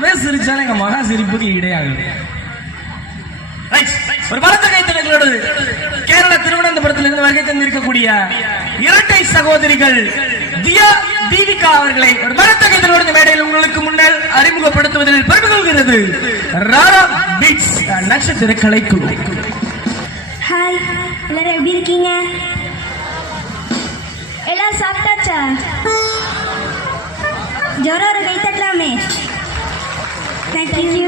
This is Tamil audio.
சிரிச்சாலும் எங்க மகா சிரிப்புக்கு இடையாகுது. ஒரு பலத்த கைத்தலங்களோடு கேரள திருவனந்தபுரத்திலிருந்து வருகை தந்திருக்கக்கூடிய இரட்டை சகோதரிகள் தியா தீபிகா அவர்களை ஒரு பலத்த கைத்தலோடு மேடையில் உங்களுக்கு முன்னால் அறிமுகப்படுத்துவதில் பெருமை கொள்கிறது ராரா பீட்ஸ் நட்சத்திர கலைக்குழு. ஹாய், எல்லாரும் எப்படி இருக்கீங்க? எல்லாம் சாப்பிட்டாச்சா? ஜோரா ஒரு கை தட்டலாமே. தேங்க்யூ.